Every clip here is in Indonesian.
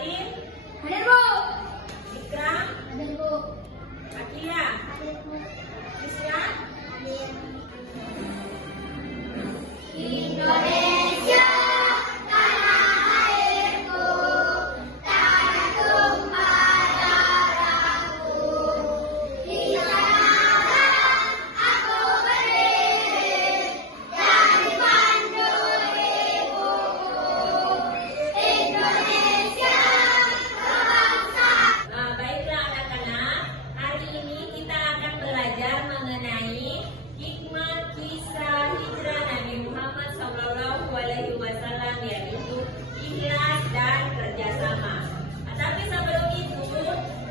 Ailin? Hadir, Bu. Ikram? Hadir, Bu. Akia? Hadir, Bu. Isra? Hadir. Indonesia, tanah airku, tanah tumpah darahku. Di sana aku berdiri dan dipandu ibuku. Indonesia, bangsa. Baiklah anak-anak, hari ini kita akan belajar mengenai hikmah kisah hijrah Nabi Muhammad SAW, yaitu ikhlas dan kerjasama. Tapi sebelum itu,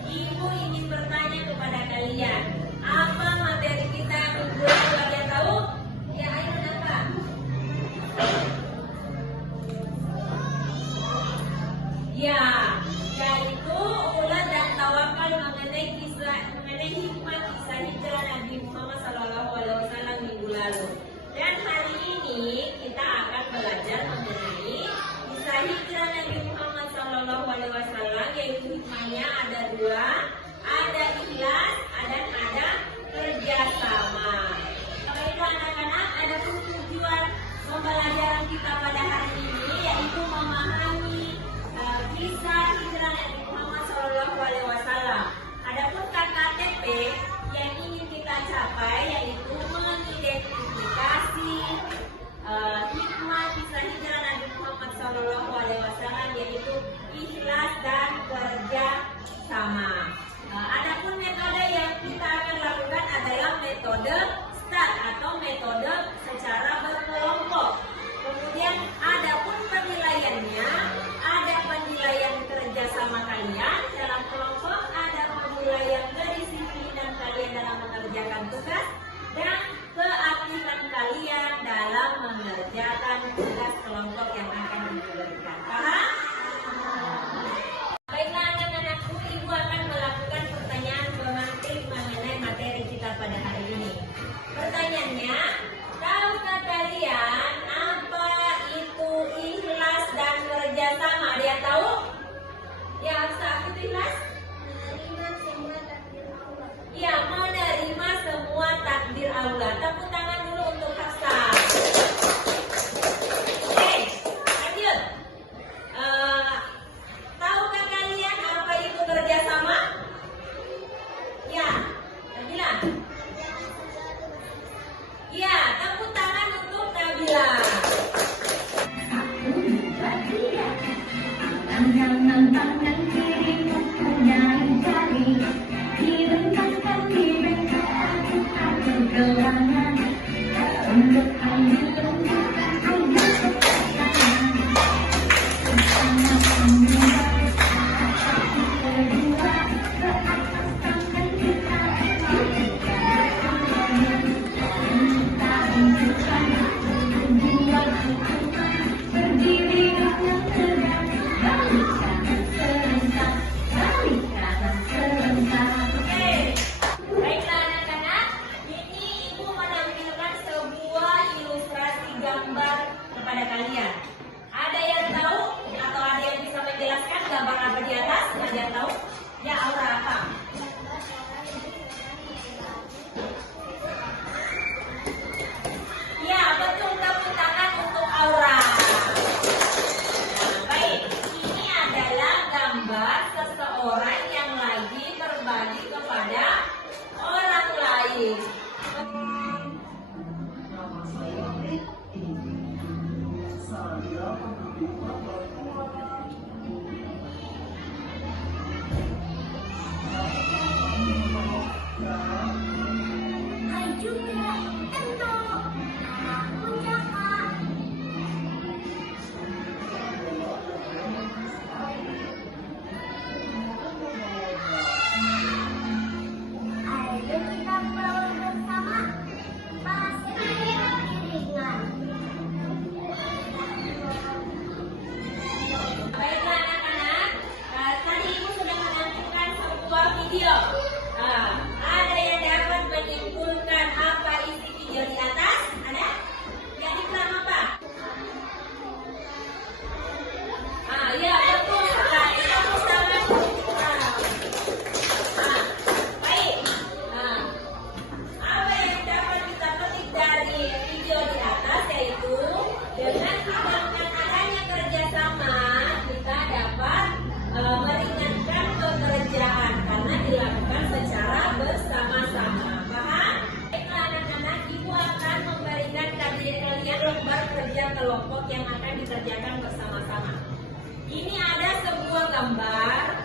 Ibu ingin bertanya kepada kalian, apa materi kita minggu lalu? Ada tahu? Ya, ayo apa? Ya, yaitu ulah dan tawakal mengenai hikmah kisah hijrah Nabi Muhammad SAW minggu lalu. Dan hari ini kita akan belajar mengenai kisah hijrah Nabi Muhammad SAW, yaitu hikmahnya ada dua, ada ikhlas dan ada kerjasama. Baiklah anak-anak, ada tujuan pembelajaran kita pada hari ini, yaitu memahami kisah hijrah Nabi Muhammad SAW. Adapun KKTP yang ingin kita capai yaitu mengidentifikasi hikmah kisah hijrah Nabi Muhammad SAW, yaitu ikhlas dan kerja sama. Adapun metode yang kita akan lakukan adalah metode START atau metode secara berkelompok. Kemudian adapun penilaiannya, ada penilaian kerjasama kalian dalam kelompok, ada penilaian kedisiplinan kalian dalam mengerjakan tugas, dan keaktifan kalian dalam mengerjakan tugas kelompok yang akan diberikan. Paham? Baiklah anak-anakku, Ibu akan melakukan pertanyaan pemantik mengenai materi kita pada hari ini. Pertanyaannya, tahukah kalian apa itu ikhlas dan kerjasama? Ada yang tahu? Ya, apa itu ikhlas? Menerima semua takdir Allah. Ya, menerima semua takdir Allah. Tepuk tangan dulu untuk Hafsa. Oke, lanjut. Tahukah kalian apa itu kerjasama? Ya, Nabila. Ya, tepuk tangan untuk Nabila. Tangan kiri punya jari, dibentang kaki bengkak aku gelangan untuk ambil agar kepasangan bersama semua satu kedua ke atas tangan kita kita untukkan dua hukuman berdiri dengan tegak. Oke, baiklah anak-anak. Ini Ibu menampilkan sebuah ilustrasi gambar kepada kalian. Ada yang tahu atau ada yang bisa menjelaskan gambar apa di atas? Ada yang tahu? Ya, aura apa? Ya, betul, tepuk tangan untuk aura. Baik, ini adalah gambar seseorang yang lagi berbagi kepada orang lain. Hai juga, Ento. Aku Jaka. Ayo kita pulang bersama. Pasti ringan. Baiklah anak-anak, tadi Ibu sudah menampilkan sebuah video. Ada yang dapat menyimpulkan apa isi video di atas? Ada? Yang iklan apa? Ya betul. gambar,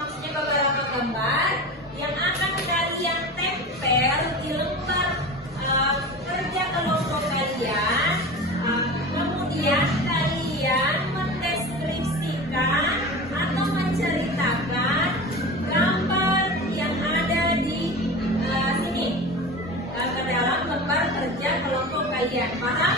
maksudnya beberapa gambar yang akan kalian tempel di lembar kerja kelompok kalian. Kemudian kalian mendeskripsikan atau menceritakan gambar yang ada di sini ke dalam lembar kerja kelompok kalian. Paham?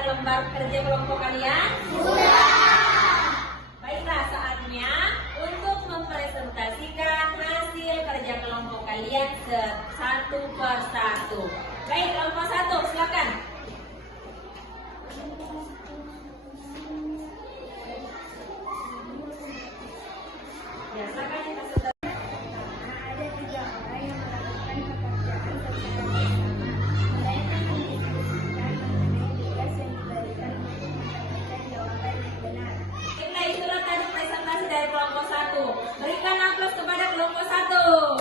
Lembar kerja kelompok kalian? Sudah. Baiklah, saatnya untuk mempresentasikan hasil kerja kelompok kalian satu persatu. Baik, kelompok 1, silakan. Ya, silakan kita setel. Ada 3 orang yang melakukan pekerjaan secara bersama. Mereka mendiskusikan mengenai tugas yang diberikan untuk memberikan jawaban yang benar. Baiklah, itulah tadi presentasi dari kelompok 1. Berikan aplaus kepada kelompok 1.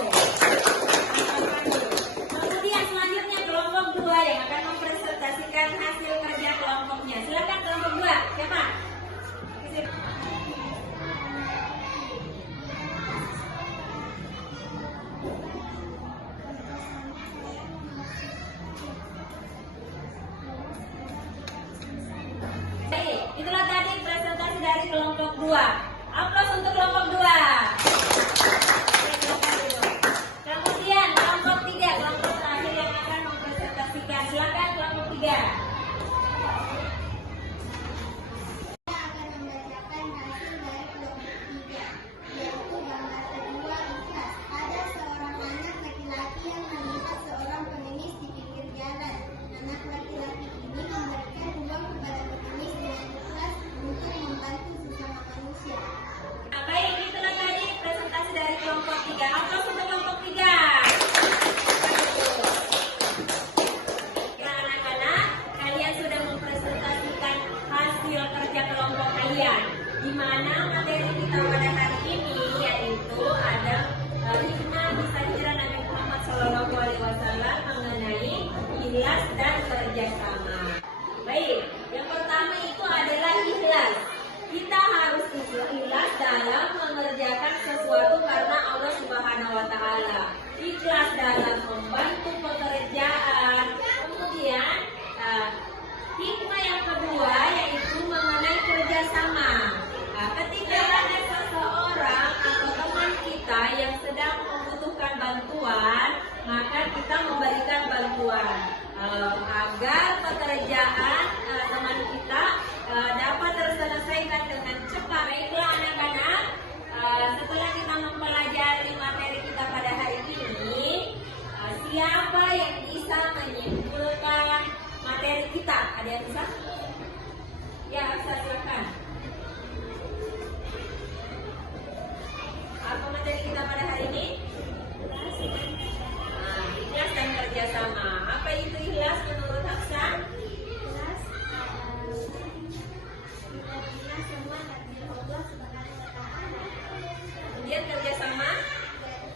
Kemudian selanjutnya kelompok 2 yang akan mempresentasikan hasil kerja kelompoknya. Silakan kelompok 2. Siapa? Baik, itulah tadi presentasi dari kelompok 2. Aplaus untuk kelompok 2. Kemudian kelompok 3, kelompok terakhir yang akan mempresentasikan. Silakan kelompok 3. Akan membacakan hasil dari kelompok 3, yaitu gambar kedua ikhlas. Ada seorang anak laki-laki yang melihat seorang pengemis di pinggir jalan. Anak laki-laki ini memberikan uang kepada pengemis dengan ikhlas untuk membantu sesama manusia. Baik, itulah tadi presentasi dari kelompok 3. Aplaus untuk kelompok 3. Nah, anak-anak, kalian sudah mempresentasikan hasil kerja kelompok kalian, di mana materi kita pada hari ini yaitu ada hikmah kisah hijrah Nabi Muhammad SAW mengenai ikhlas dan kerjasama. Baik, yang pertama itu adalah ikhlas. Kita harus ikhlas dalam mengerjakan sesuatu karena Allah Subhanahu wa Ta'ala. Ikhlas dalam membantu pekerjaan. Kemudian hikmah yang kedua yaitu mengenai kerjasama. Ketika ada seseorang atau teman kita yang sedang membutuhkan bantuan, maka kita memberikan bantuan agar pekerjaan teman kita dapat terselesaikan dengan cepat. Baiklah anak-anak, setelah kita mempelajari materi kita pada hari ini, siapa yang bisa menyimpulkan materi kita? Ada yang bisa? Ya, bisa, silakan. Apa materi kita pada hari ini? Ikhlas dan kerjasama. Apa itu ikhlas menurut Hafsa? Ikhlas benar-benar semua takdir Allah Subhanahu wa Ta'ala. Kemudian kerjasama.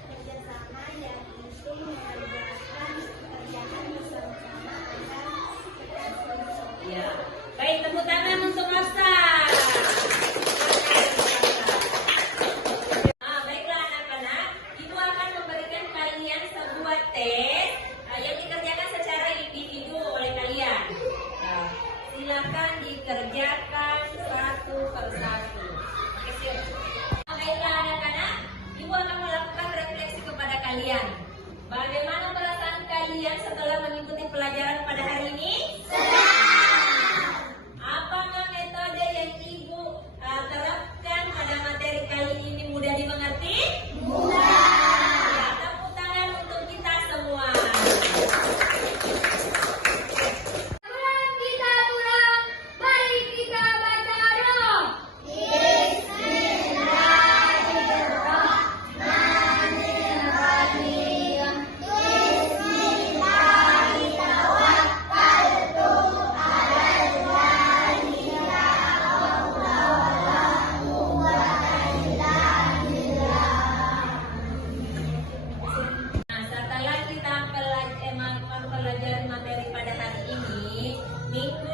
Kerjasama yaitu mengerjakan pekerjaan bersama-sama agar kita selesai. Ya. Baik, tepuk tangan untuk Hafsa. Baiklah anak-anak, Ibu akan memberikan kalian sebuah tes yang dikerjakan secara individu oleh kalian. Silakan dikerjakan satu persatu. Baiklah anak-anak, Ibu akan melakukan refleksi kepada kalian. Bagaimana perasaan kalian setelah mengikuti pelajaran pada hari ini?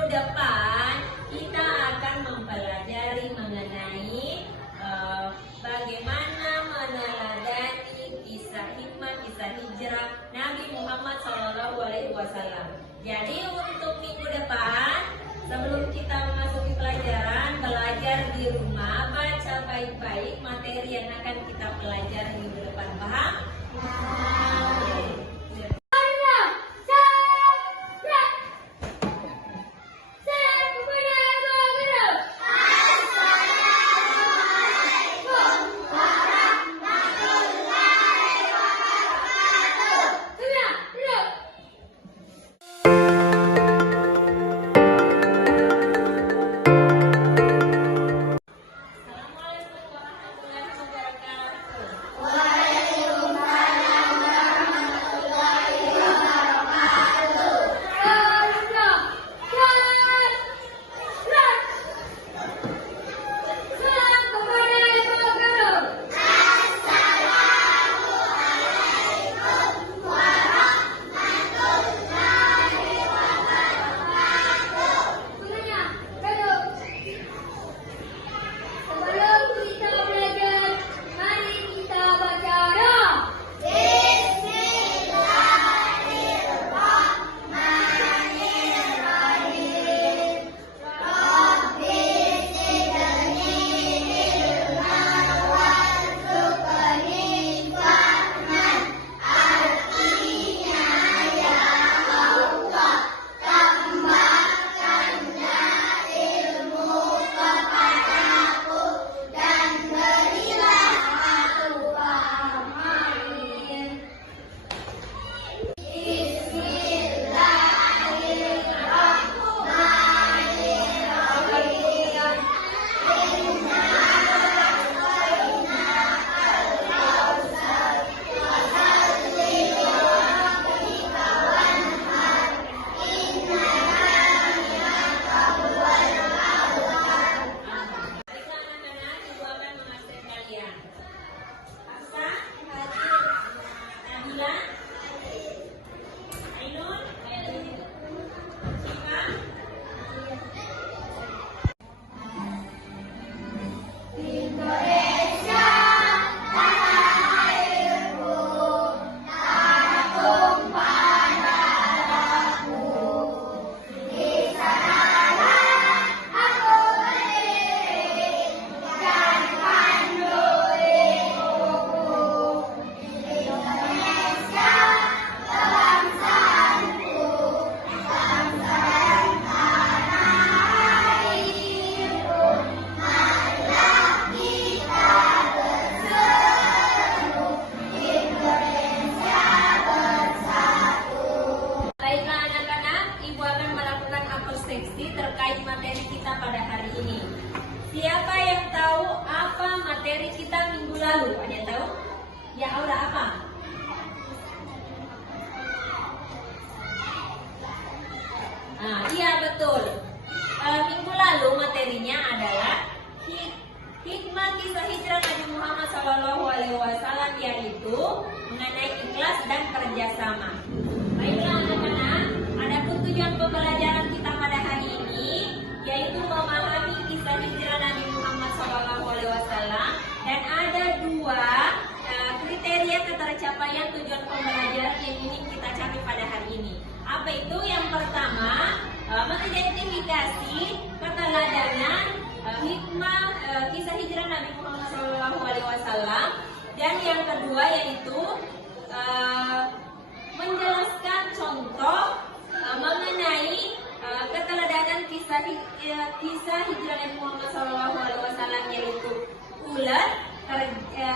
depan kita akan mempelajari mengenai bagaimana meneladani kisah hikmah, kisah hijrah Nabi Muhammad SAW. Jadi untuk minggu depan, sebelum kita memasuki pelajaran, belajar di rumah, baca baik-baik materi yang akan kita pelajari minggu depan. Paham? Assalamualaikum warahmatullahi wabarakatuh. Sebelum kita belajar, mari kita baca doa. Baiklah anak-anak, ibu akan mengajar kalian. Hafsa, Nabila, Ainun, Syifa. Baiklah anak-anak, ibu akan melakukan abstraksi terkait materi kita pada hari ini. Siapa yang tahu apa materi kita minggu lalu? Ada yang tahu? Ya, Aura, apa? Nah, iya betul. Minggu lalu materinya adalah hikmah kisah hijrah Nabi Muhammad SAW, yaitu mengenai ikhlas dan kerjasama. Baiklah anak-anak, adapun tujuan pembelajaran kita pada hari ini yaitu memahami kisah hijrah Nabi Muhammad SAW, dan ada dua kriteria ketercapaian tujuan pembelajaran yang ingin kita capai pada hari ini. Apa itu? Yang pertama, mengidentifikasi keteladanan hikmah kisah hijrah Nabi Muhammad SAW, dan yang kedua yaitu menjelaskan contoh mengenai keteladanan kisah hijrah Nabi Muhammad SAW, yaitu ulet,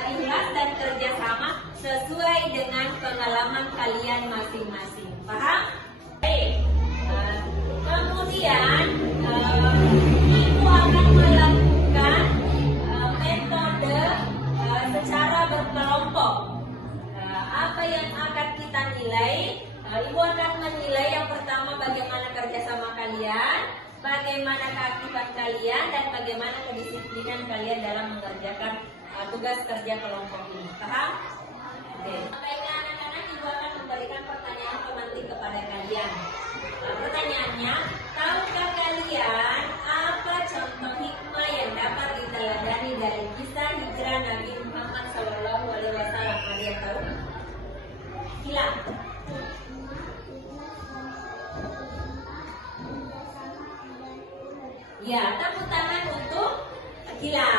ikhlas dan kerjasama sesuai dengan pengalaman kalian masing-masing. Paham? Baik. Kemudian ibu akan melakukan metode secara berkelompok. Apa yang akan kita nilai? Ibu akan menilai yang pertama bagaimana kerjasama kalian, bagaimana keaktifan kalian, dan bagaimana kedisiplinan kalian dalam mengerjakan tugas kerja kelompok ini. Paham? Oke. Baiklah anak-anak, ibu akan memberikan pertanyaan pemantik kepada kalian. Pertanyaannya, tahukah kalian Ya. Ya, tepuk tangan untuk Akila.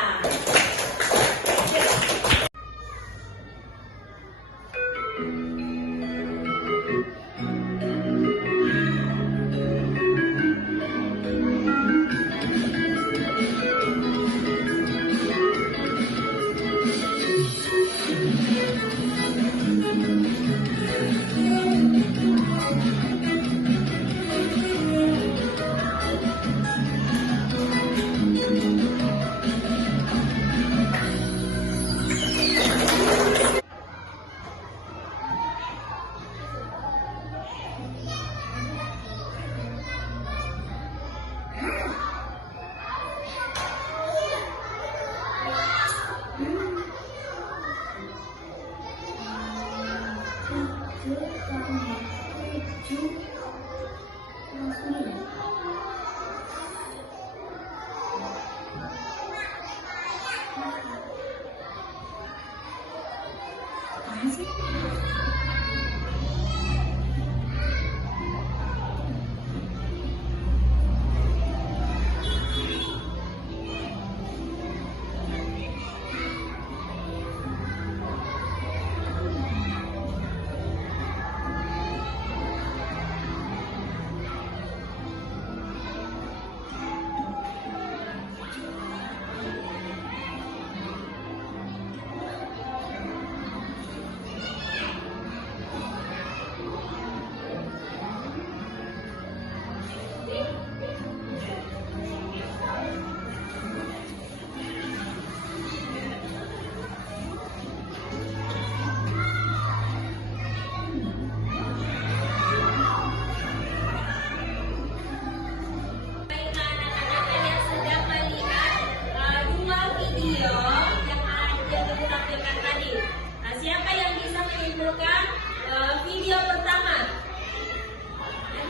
Video pertama.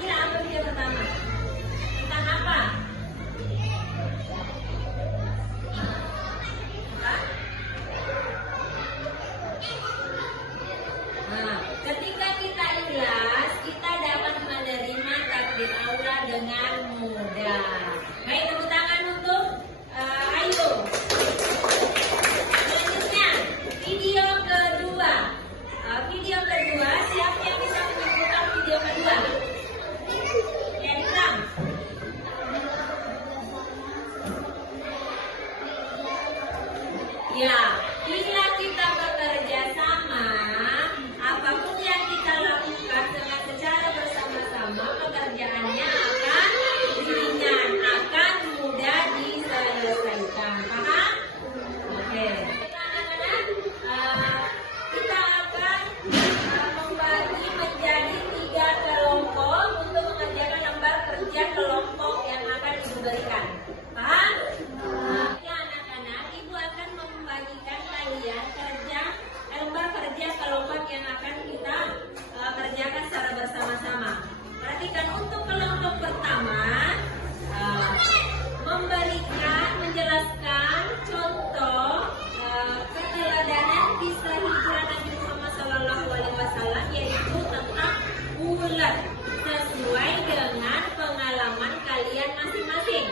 Kira apa video pertama? Tentang apa? Nah, ketika kita ikhlas, kita dapat menerima takdir Allah dengan mudah. Baik, tepuk tangan untuk Ayu. Selanjutnya, video kedua. Video kedua, siapa yang bisa menyimpulkan video kedua? Endram. Ya, bila kita bekerja sama, apapun yang kita lakukan secara bersama-sama, pekerjaannya akan ringan, akan mudah diselesaikan. Paham? Oke. Anak-anak, kita akan membagi menjadi 3 kelompok untuk mengerjakan lembar kerja kelompok yang akan diberikan. Paham? Ya, anak-anak, ibu akan membagikan kalian lembar kerja kelompok yang akan kita kerjakan secara bersama-sama. Perhatikan untuk kelompok pertama, menjelaskan contoh keteladanan kisah hijrah Nabi Muhammad SAW, yaitu tentang ular sesuai dengan pengalaman kalian masing-masing.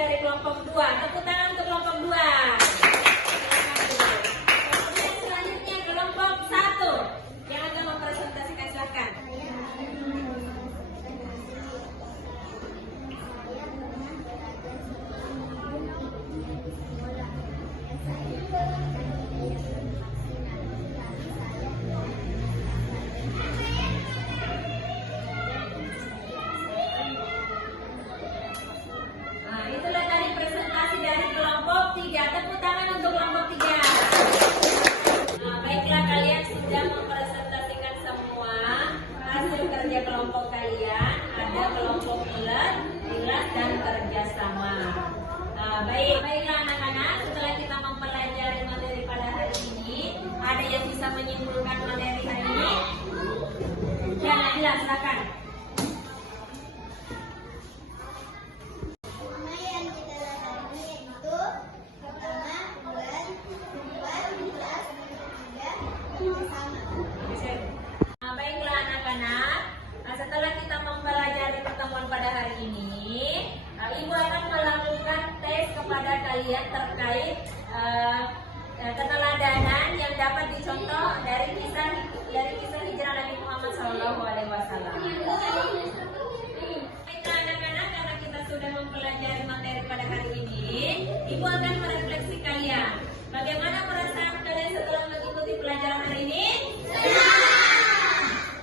dari kelompok 2. Tepuk tangan untuk kelompok 2. Kemudian selanjutnya kelompok 1 yang akan mempresentasikan, silakan. Nah, itulah tadi presentasi dari kelompok 3. Tepuk tangan untuk kelompok 3. Nah, baiklah, kalian sudah mempresentasikan semua hasil kerja kelompok kalian. Ada kelompok bulat, jelas, dan kerjasama. Nah, baiklah anak-anak, setelah kita mempelajari materi pada hari ini, ada yang bisa menyimpulkan materi hari ini? Ya, Nabila, silakan. Tema yang kita lihat ini yaitu pertama bulan, kedua jelas, ketiga kerjasama. Nah, baiklah anak-anak, nah, setelah kita mempelajari pertemuan pada hari ini, Ibu akan melakukan tes kepada kalian terkait keteladanan yang dapat dicontoh dari kisah hijrah Nabi Muhammad SAW. Baiklah anak-anak, karena kita sudah mempelajari materi pada hari ini, Ibu akan merefleksi kalian. Bagaimana perasaan kalian setelah mengikuti pelajaran hari ini?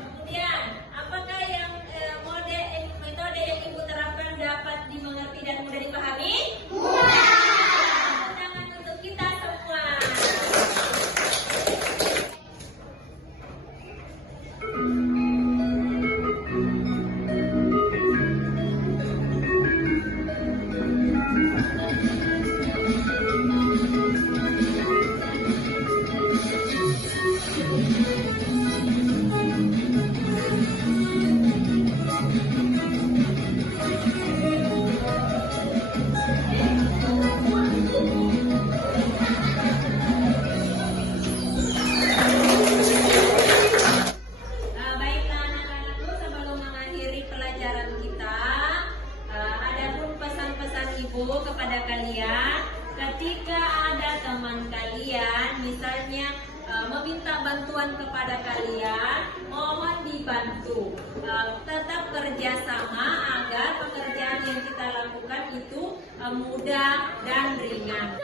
Kemudian, apakah yang metode yang Ibu terapkan dapat dimengerti dan mudah dipahami? Tepuk tangan untuk kita semua. Baiklah anak-anakku, sebelum mengakhiri pelajaran kita, ada pun pesan-pesan Ibu kepada kalian. Ketika ada teman kalian, misalnya meminta bantuan kepada kalian, mohon dibantu. Tetap kerjasama agar pekerjaan yang kita lakukan itu mudah dan ringan.